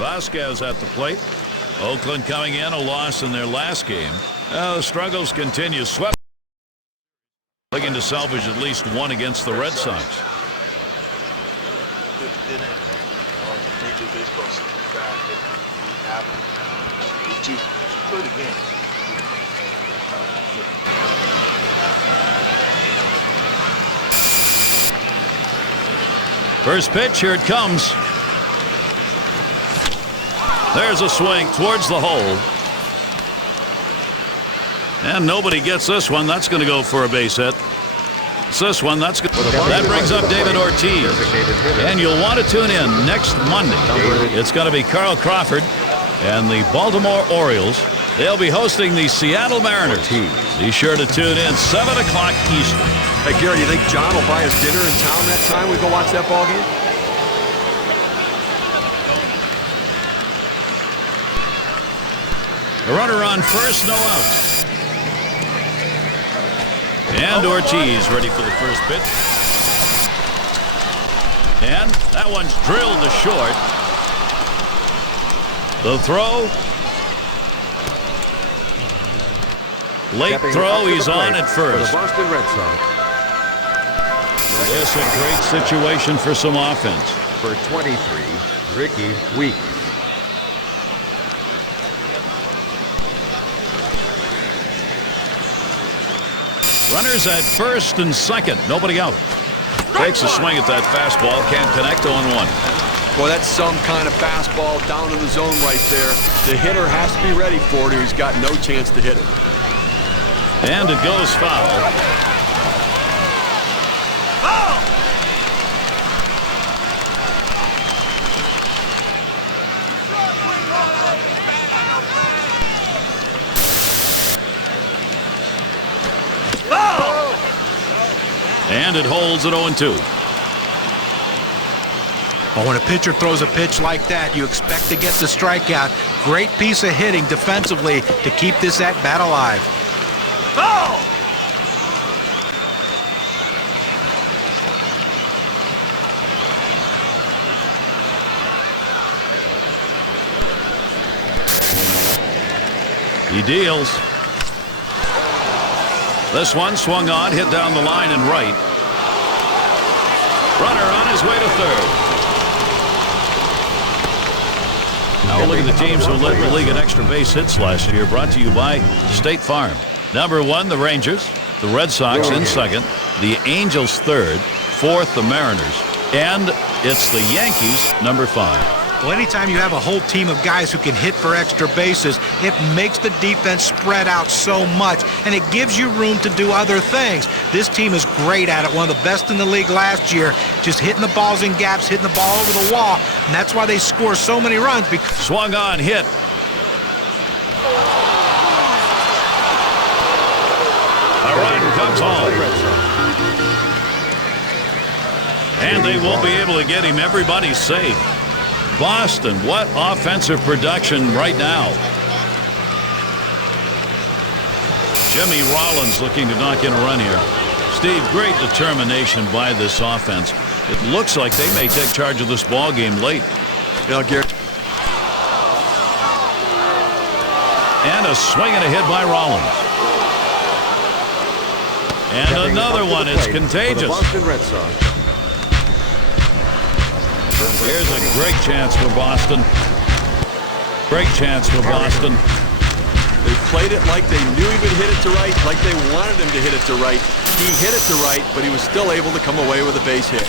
Vasquez at the plate. Oakland coming in, a loss in their last game. The struggles continue. Swept. Looking to salvage at least one against the Red Sox. First pitch, here it comes. There's a swing towards the hole. And nobody gets this one. That's going to go for a base hit. It's this one. That's good. That brings up David Ortiz. And you'll want to tune in next Monday. It's going to be Carl Crawford and the Baltimore Orioles. They'll be hosting the Seattle Mariners. Be sure to tune in 7 o'clock Eastern. Hey, Gary, you think John will buy us dinner in town that time we go watch that ball game? A runner on first, no outs. And Ortiz ready for the first pitch. And that one's drilled to short. The throw. Late throw, he's on at first. The Boston Red Sox. This a great situation for some offense. For 23, Ricky Weeks. Runners at first and second. Nobody out. Takes a swing at that fastball. Can't connect. 0-1. Boy, that's some kind of fastball down in the zone right there. The hitter has to be ready for it or he's got no chance to hit it. And it goes foul. And it holds at 0-2. Well, when a pitcher throws a pitch like that, you expect to get the strikeout. Great piece of hitting defensively to keep this at-bat alive. He deals. This one swung on, hit down the line and right. Runner on his way to third. Now look at the teams who led the league in extra base hits last year. Brought to you by State Farm. Number 1, the Rangers. The Red Sox in second. The Angels third. Fourth, the Mariners. And it's the Yankees, number 5. Well, anytime you have a whole team of guys who can hit for extra bases, it makes the defense spread out so much, and it gives you room to do other things. This team is great at it, one of the best in the league last year, just hitting the balls in gaps, hitting the ball over the wall, and that's why they score so many runs. Swung on, hit. A run comes home. And they won't be able to get him. Everybody's safe. Boston, what offensive production right now. Jimmy Rollins looking to knock in a run here. Steve, great determination by this offense. It looks like they may take charge of this ball game late. Yeah, Gary. And a swing and a hit by Rollins. And another one. It's contagious. Boston Red Sox. Here's a great chance for Boston. Great chance for Boston. They played it like they knew he would hit it to right, like they wanted him to hit it to right. He hit it to right, but he was still able to come away with a base hit.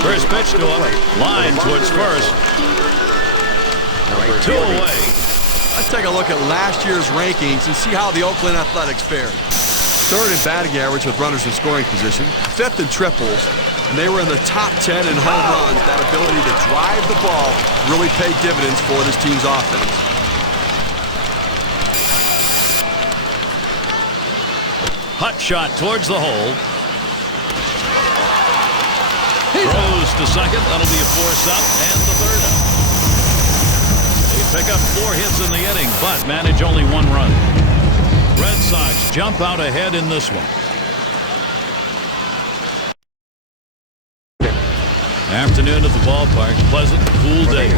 First pitch to him. Line towards first. 2 away. Let's take a look at last year's rankings and see how the Oakland Athletics fared. Third in batting average with runners in scoring position, fifth in triples, and they were in the top 10 in home runs. That ability to drive the ball really paid dividends for this team's offense. Hot shot towards the hole. Throws to second. That'll be a force out and the third out. They pick up 4 hits in the inning, but manage only 1 run. Red Sox jump out ahead in this one. Afternoon at the ballpark. Pleasant, cool day.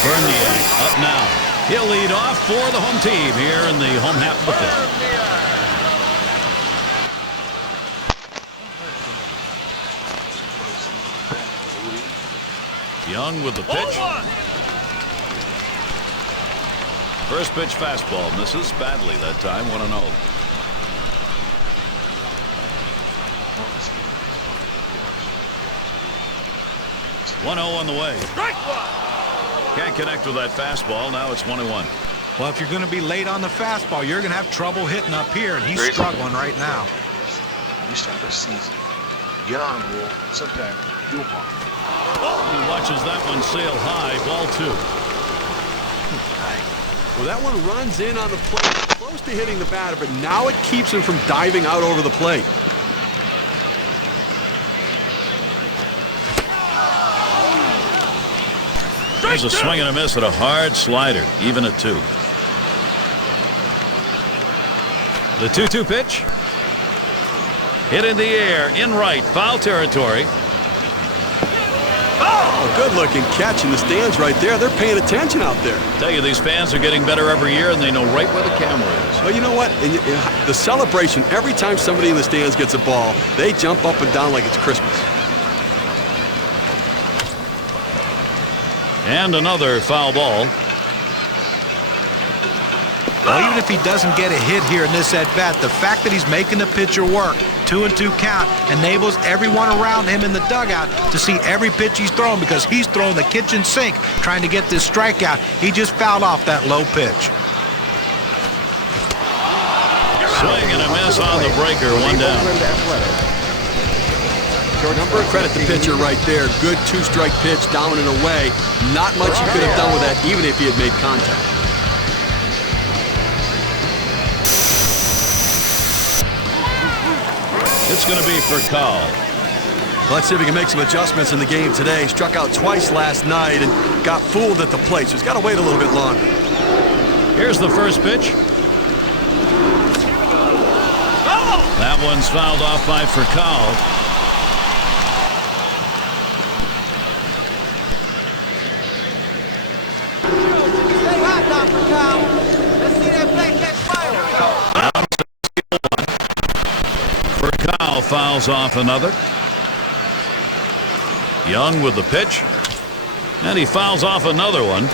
Bernier up now. He'll lead off for the home team here in the home half of the fifth. Young with the pitch. First pitch fastball misses badly that time. 1-0. 1-0 on the way. Can't connect with that fastball. Now it's 1-1. Well, if you're going to be late on the fastball, you're going to have trouble hitting up here, and he's struggling right now. You start the season, young will sometimes do one. He watches that one sail high. Ball 2. Well, that one runs in on the plate, close to hitting the batter, but now it keeps him from diving out over the plate. There's a swing and a miss at a hard slider, even at 2. The 2-2 pitch. Hit in the air, in right, foul territory. Oh, good-looking catch in the stands right there. They're paying attention out there. Tell you, these fans are getting better every year, and they know right where the camera is. Well, you know what? The celebration, every time somebody in the stands gets a ball, they jump up and down like it's Christmas. And another foul ball. Well, even if he doesn't get a hit here in this at-bat, the fact that he's making the pitcher work, 2-2 count, enables everyone around him in the dugout to see every pitch he's throwing, because he's throwing the kitchen sink trying to get this strikeout. He just fouled off that low pitch. Swing and a miss on the breaker. 1 down. Credit the pitcher right there. Good 2-strike pitch, down and away. Not much he could have done with that, even if he had made contact. It's going to be for Call. Let's see if he can make some adjustments in the game today. Struck out twice last night and got fooled at the plate, so he's got to wait a little bit longer. Here's the first pitch. That one's fouled off by Furcal. Furcal fouls off another. Young with the pitch. And he fouls off another one.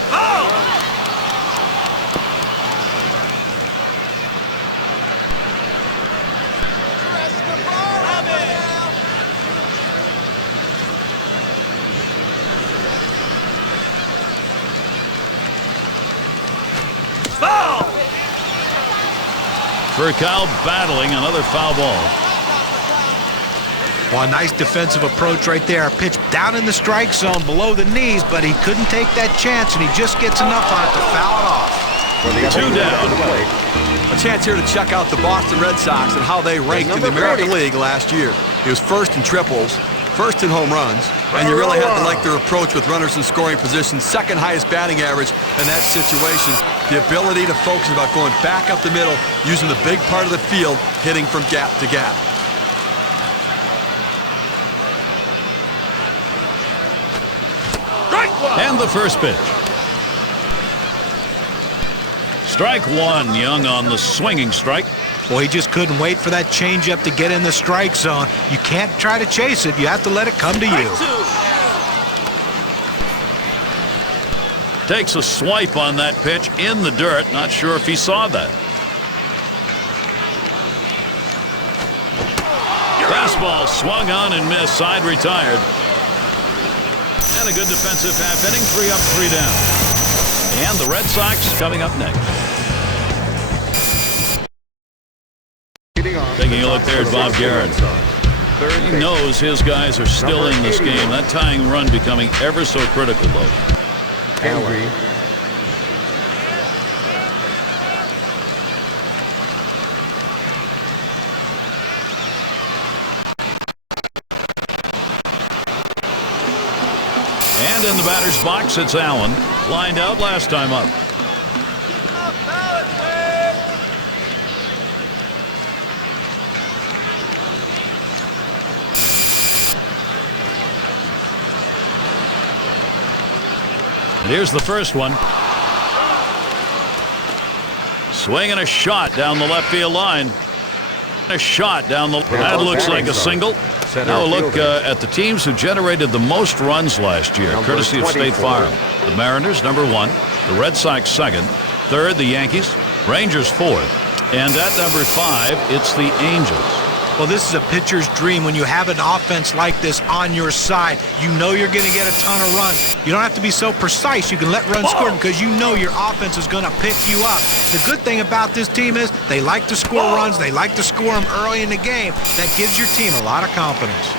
Furcal battling another foul ball. Well, a nice defensive approach right there. A pitch down in the strike zone below the knees, but he couldn't take that chance, and he just gets enough on it to foul it off. 2 down. A chance here to check out the Boston Red Sox and how they ranked in the American League last year. He was first in triples, first in home runs, and you really had to like their approach with runners in scoring position. Second highest batting average in that situation. The ability to focus about going back up the middle, using the big part of the field, hitting from gap to gap. And the first pitch. Strike 1, Young on the swinging strike. Well, he just couldn't wait for that changeup to get in the strike zone. You can't try to chase it. You have to let it come to you. Takes a swipe on that pitch in the dirt. Not sure if he saw that. Fastball swung on and missed. Side retired. And a good defensive half inning. 3 up, 3 down. And the Red Sox coming up next. Taking a look there at Bob Garrett. He knows his guys are still in this game. That tying run becoming ever so critical, though. Henry. And in the batter's box, it's Allen. Lined out last time up. Here's the first one. Swinging a shot down the left field line. A shot down the... That looks like a single. Now a look at the teams who generated the most runs last year, courtesy of State Farm. The Mariners, number 1. The Red Sox, 2nd. 3rd, the Yankees. Rangers, 4th. And at number 5, it's the Angels. Well, this is a pitcher's dream when you have an offense like this on your side. You know you're going to get a ton of runs. You don't have to be so precise. You can let runs score because you know your offense is going to pick you up. The good thing about this team is they like to score runs. They like to score them early in the game. That gives your team a lot of confidence.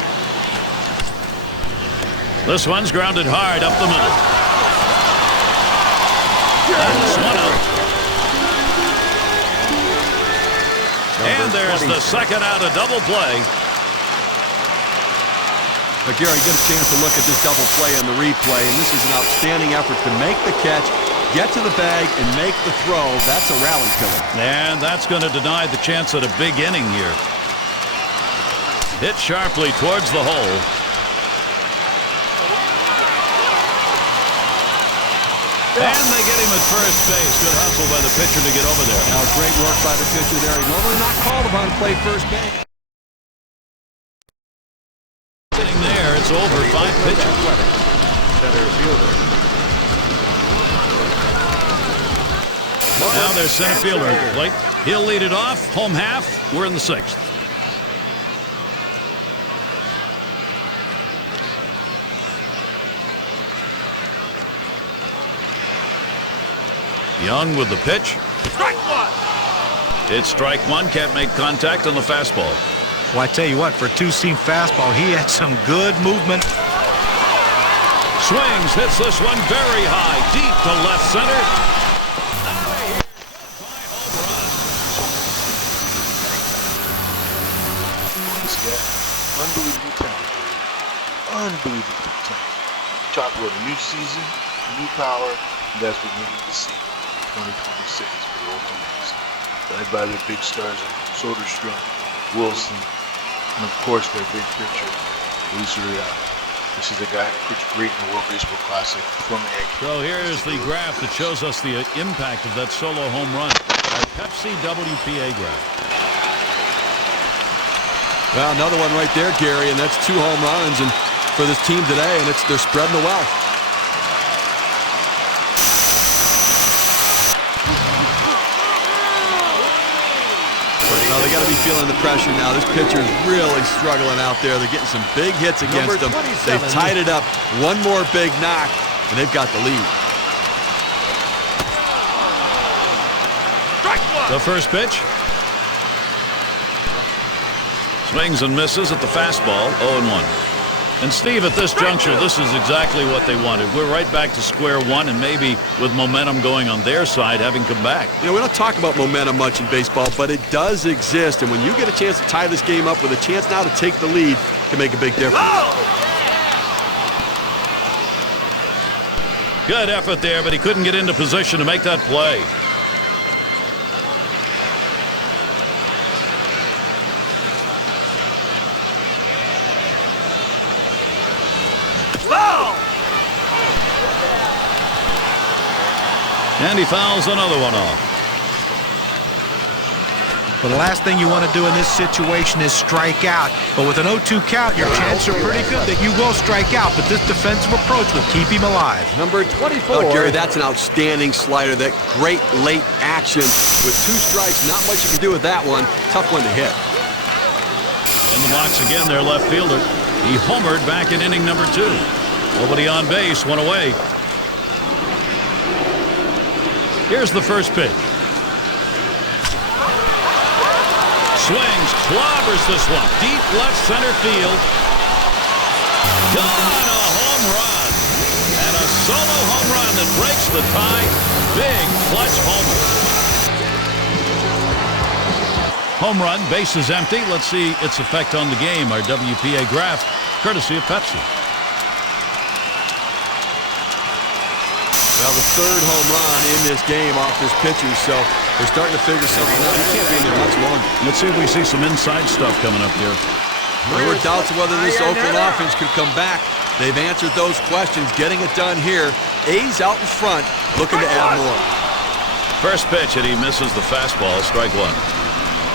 This one's grounded hard up the middle. That's one out. And there's the second out, a double play. But Gary, you get a chance to look at this double play on the replay, and this is an outstanding effort to make the catch, get to the bag, and make the throw. That's a rally killer. And that's going to deny the chance at a big inning here. Hit sharply towards the hole. And they get him at first base. Good hustle by the pitcher to get over there. Now, great work by the pitcher there. He's normally not called upon to play first base. Sitting there, it's over 5 pitches. Center fielder. Now there's center fielder at the plate. He'll lead it off. Home half. We're in the 6th. Young with the pitch. Strike one. It's strike one. Can't make contact on the fastball. Well, I tell you what, for a two-seam fastball, he had some good movement. Swings, hits this one very high, deep to left center. This guy, unbelievable talent. Unbelievable talent. Talk about a new season, new power, and that's what we need to see. 2026 for the Oakland A's. Led by their big stars like Soderstrom, Wilson, and of course their big pitcher, Luis Urias. This is a guy who pitched great in the World Baseball Classic from the Yankees. So here's the graph that shows us the impact of that solo home run. Our Pepsi WPA graph. Well, another one right there, Gary, and that's 2 home runs and for this team today, and they're spreading the wealth. Well, they got to be feeling the pressure now. This pitcher's really struggling out there. They're getting some big hits against them. They've tied it up. One more big knock, and they've got the lead. The first pitch. Swings and misses at the fastball, 0-1. And Steve, at this juncture, this is exactly what they wanted. We're right back to square one, and maybe with momentum going on their side, having come back. You know, we don't talk about momentum much in baseball, but it does exist. And when you get a chance to tie this game up with a chance now to take the lead, it can make a big difference. Good effort there, but he couldn't get into position to make that play. And he fouls another one off. Well, the last thing you want to do in this situation is strike out. But with an 0-2 count, your chances are pretty good that you will strike out. But this defensive approach will keep him alive. Number 24. Oh, Gary, that's an outstanding slider. That great late action. With 2 strikes, not much you can do with that one. Tough one to hit. In the box again, their left fielder. He homered back in inning number 2. Nobody on base, one away. Here's the first pitch. Swings, clobbers this one. Deep left center field. Gone, a home run. And a solo home run that breaks the tie. Big clutch homer. Home run, bases empty. Let's see its effect on the game. Our WPA graph, courtesy of Pepsi. Well, the 3rd home run in this game off this pitcher, so they're starting to figure something out. He can't be in there much longer. Let's see if we see some inside stuff coming up here. There were doubts whether this Oakland offense could come back They've answered those questions, getting it done here. A's out in front, looking to add more. First pitch, and he misses the fastball, strike one.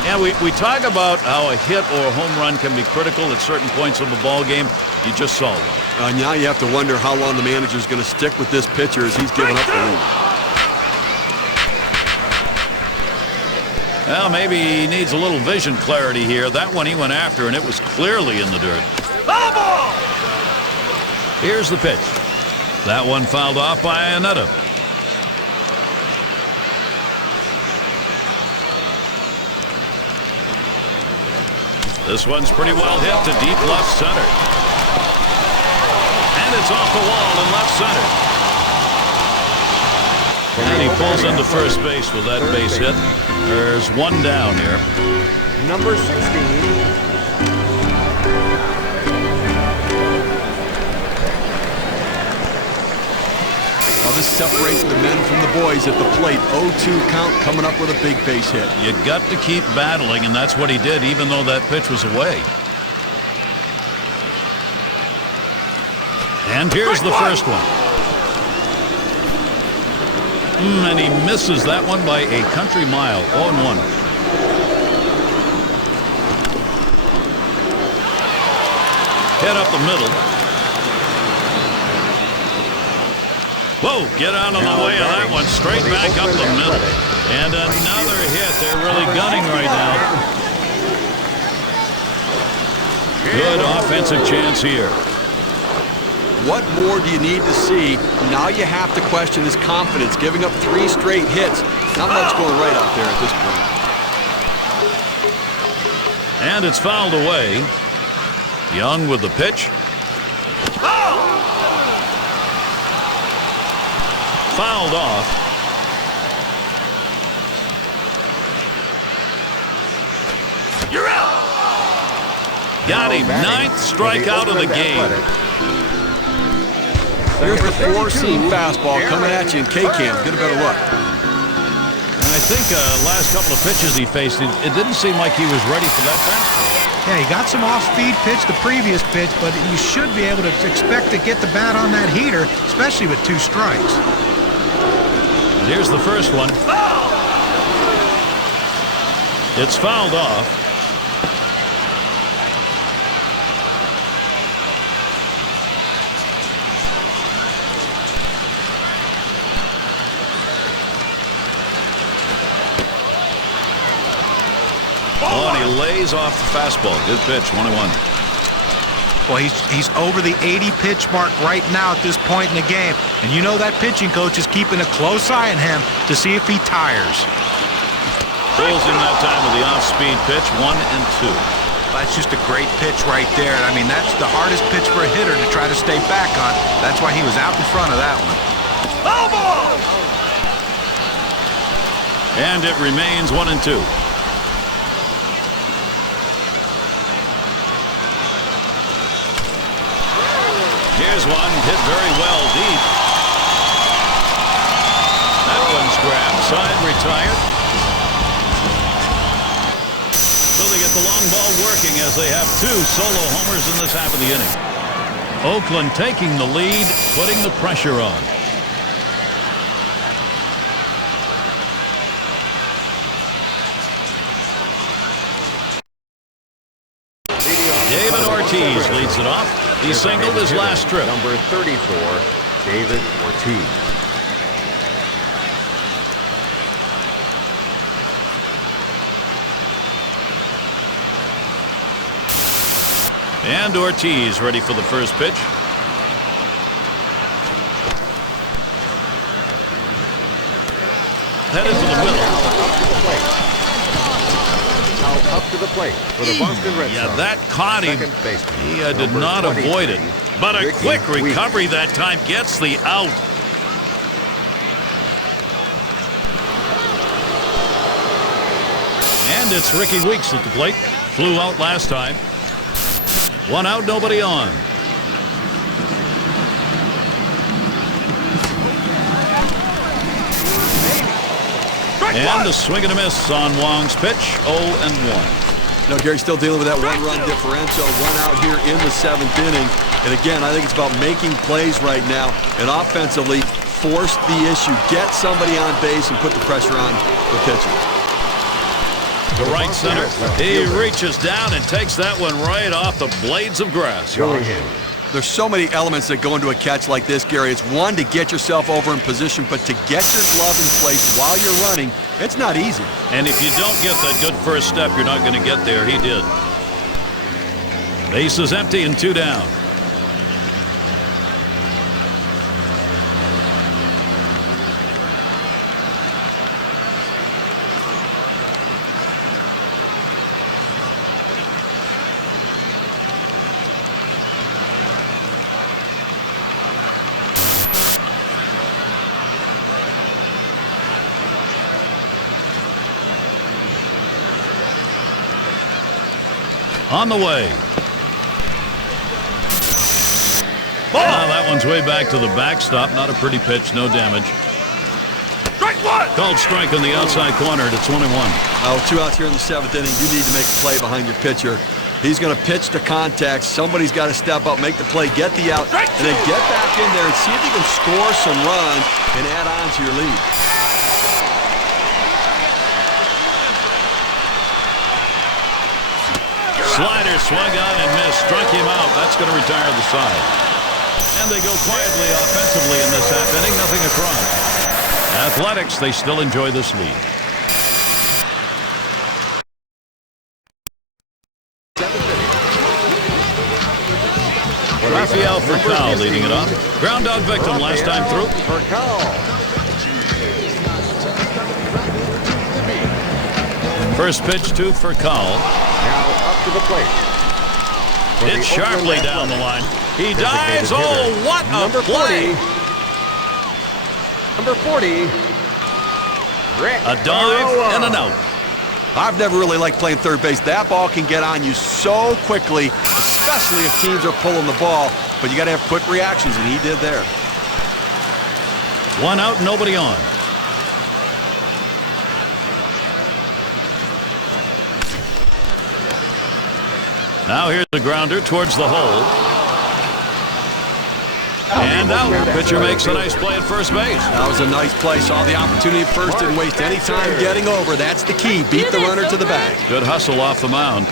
And we talk about how a hit or a home run can be critical at certain points of the ball game. You just saw one. Now you have to wonder how long the manager's going to stick with this pitcher as he's giving up the lead. Well, maybe he needs a little vision clarity here. That one he went after, and it was clearly in the dirt. Here's the pitch. That one fouled off by Anetta. This one's pretty well hit to deep left center. And it's off the wall in left center. And he pulls into first base with that base hit. There's one down here. Number 16. This separates the men from the boys at the plate. 0-2 count, coming up with a big base hit. You got to keep battling, and that's what he did, even though that pitch was away. And here's the first one. And he misses that one by a country mile. 0-1. Head up the middle. Whoa, get out of the way of that one. Straight back up the middle. And another hit. They're really gunning right now. Good offensive chance here. What more do you need to see? Now you have to question his confidence. Giving up 3 straight hits. Not much going right out there at this point. And it's fouled away. Young with the pitch. Fouled off. You're out. Got him. 9th strikeout of the game. Here's the 4-seam fastball coming at you in K-Cam. Get a better look. And I think last couple of pitches he faced, it didn't seem like he was ready for that fastball. Yeah, he got some off-speed pitch the previous pitch, but you should be able to expect to get the bat on that heater, especially with 2 strikes. Here's the first one. It's fouled off. Oh, and he lays off the fastball. Good pitch, 1-1. Well, he's over the 80 pitch mark right now at this point in the game. And you know that pitching coach is keeping a close eye on him to see if he tires. Pulls him that time with the off-speed pitch, 1-2. That's just a great pitch right there. I mean, that's the hardest pitch for a hitter to try to stay back on. That's why he was out in front of that one. And it remains 1-2. Here's one hit very well deep. That one's grabbed. Side retired. So they get the long ball working as they have 2 solo homers in this half of the inning. Oakland taking the lead, putting the pressure on. David Ortiz leads it off. He singled his last trip. Number 34, David Ortiz. And Ortiz ready for the first pitch. Headed to the middle. Now up to the plate for the Boston Red Sox. Yeah, that caught him. He did not avoid it. But a quick recovery that time gets the out. And it's Ricky Weeks at the plate. Flew out last time. 1 out, nobody on. And a swing and a miss on Wong's pitch. 0-1. No, Gary's still dealing with that 1-run differential. 1 out here in the 7th inning. And again, I think it's about making plays right now and offensively force the issue. Get somebody on base and put the pressure on the pitcher. To right center. He reaches down and takes that one right off the blades of grass. There's so many elements that go into a catch like this, Gary. It's one, to get yourself over in position, but to get your glove in place while you're running, it's not easy. And if you don't get that good first step, you're not going to get there. He did. Base is empty and 2 down. On the way. Well, that one's way back to the backstop. Not a pretty pitch, no damage. Strike one! Called strike on the outside corner. It's 1-1. Oh, 2 outs here in the 7th inning. You need to make a play behind your pitcher. He's going to pitch to contact. Somebody's got to step up, make the play, get the out, and then get back in there and see if you can score some runs and add on to your lead. Slider swung on and missed. Struck him out. That's going to retire the side. And they go quietly offensively in this half inning. Nothing across. Athletics, they still enjoy this lead. Rafael Furcal leading it off. Ground out victim last time through. First pitch to Furcal. Now up to the plate. It's sharply down the line. He dives. Oh, what a play! Number 40. Rick A dive and an out. I've never really liked playing third base. That ball can get on you so quickly, especially if teams are pulling the ball. But you got to have quick reactions, and he did there. 1 out, nobody on. Now here's the grounder towards the hole. And out. Pitcher makes a nice play at first base. That was a nice play. Saw the opportunity at first. Didn't waste any time getting over. That's the key. Beat the runner to the bag. Good hustle off the mound.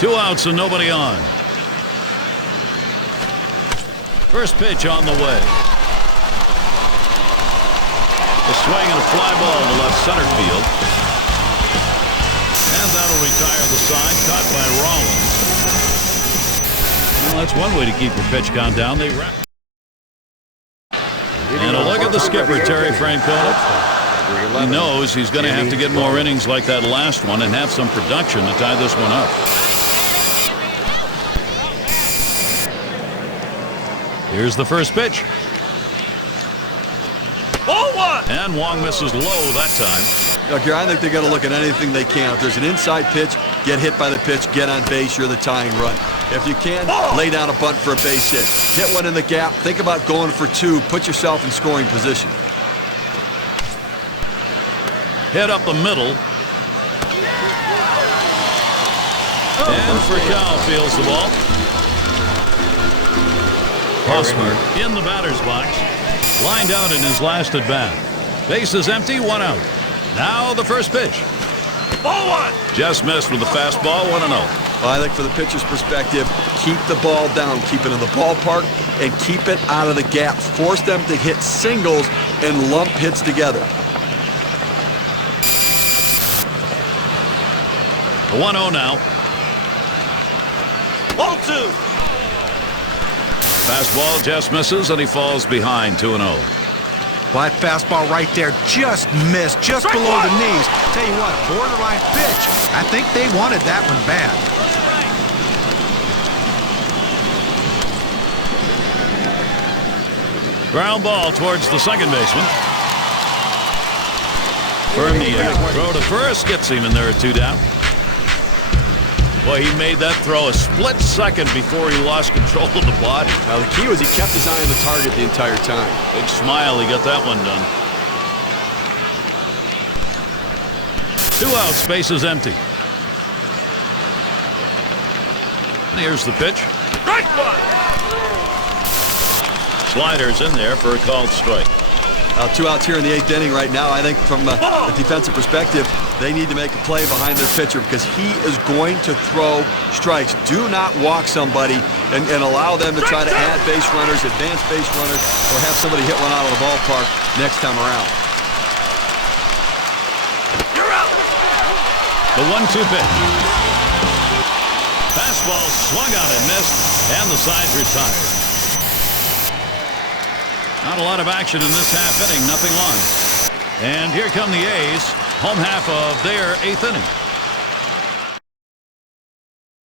Two outs and nobody on. First pitch on the way. A swing and a fly ball to left center field. And that'll retire the side. Caught by Rollins. Well, that's one way to keep your pitch count down. They wrap. And a look at the skipper, Terry Francona. He knows he's going to have to get more innings like that last one and have some production to tie this one up. Here's the first pitch. Ball one! And Wong misses low that time. Look here, I think they got to look at anything they can. If there's an inside pitch, get hit by the pitch, get on base, you're the tying run. If you can, lay down a bunt for a base hit. Hit one in the gap, think about going for 2, put yourself in scoring position. Hit up the middle. And Furcal fields the ball. Hosmer in the batter's box. Lined out in his last at bat. Base is empty, 1 out. Now the first pitch. Ball one! Just missed with the fastball, 1-0. Well, I think for the pitcher's perspective, keep the ball down, keep it in the ballpark, and keep it out of the gap. Force them to hit singles and lump hits together. A 1-0 now. Ball 2. Fastball just misses, and he falls behind 2-0. Well, that fastball right there just missed, just below the knees. Tell you what, borderline pitch. I think they wanted that one bad. Ground ball towards the second baseman. Vermeer throw to first, gets him in there at 2 down. Boy, he made that throw a split second before he lost control of the body. Now, the key was he kept his eye on the target the entire time. Big smile, he got that one done. 2 out, space is empty. Here's the pitch. Strike one. Sliders in there for a called strike. 2 outs here in the 8th inning right now. I think from a defensive perspective, they need to make a play behind their pitcher because he is going to throw strikes. Do not walk somebody and allow them to try to add base runners, advance base runners, or have somebody hit one out of the ballpark next time around. You're out. The 1-2 pitch. Fastball swung on and missed, and the side's retired. Not a lot of action in this half inning, nothing long. And here come the A's, home half of their 8th inning.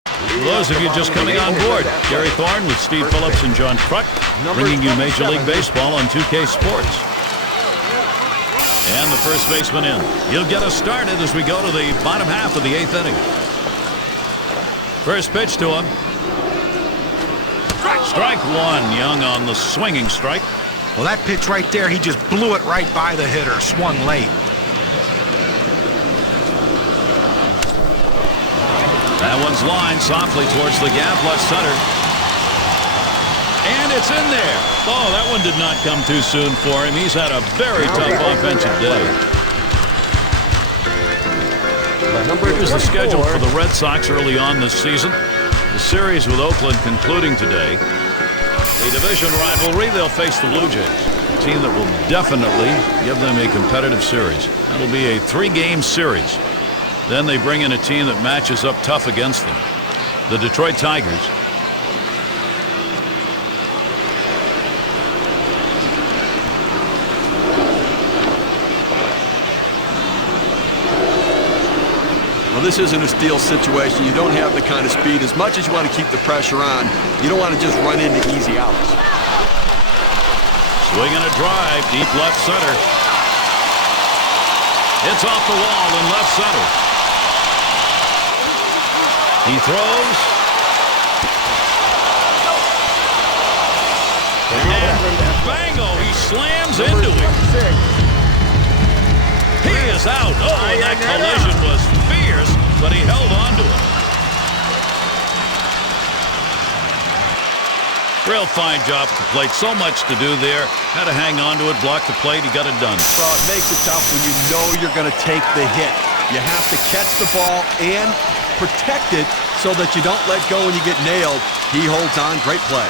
For those of you just coming on board, Gary Thorne with Steve Phillips and John Kruk, bringing you Major League Baseball on 2K Sports. And the first baseman in. He'll get us started as we go to the bottom half of the 8th inning. First pitch to him. Strike one, Young on the swinging strike. Well, that pitch right there, he just blew it right by the hitter, swung late. That one's lined softly towards the gap, left center. And it's in there. Oh, that one did not come too soon for him. He's had a very tough offensive day. Here's the schedule for the Red Sox early on this season. The series with Oakland concluding today. A division rivalry, they'll face the Blue Jays, a team that will definitely give them a competitive series. That'll be a 3-game series. Then they bring in a team that matches up tough against them, the Detroit Tigers. Well, this isn't a steal situation. You don't have the kind of speed. As much as you want to keep the pressure on, you don't want to just run into easy outs. Swinging a drive, deep left center. It's off the wall in left center. He throws. And bango, he slams into it. He is out. Oh, and that collision was fierce, but he held on to it. Real fine job at the plate. So much to do there. Had to hang on to it, block the plate. He got it done. Well, it makes it tough when you know you're going to take the hit. You have to catch the ball and protect it so that you don't let go when you get nailed. He holds on. Great play.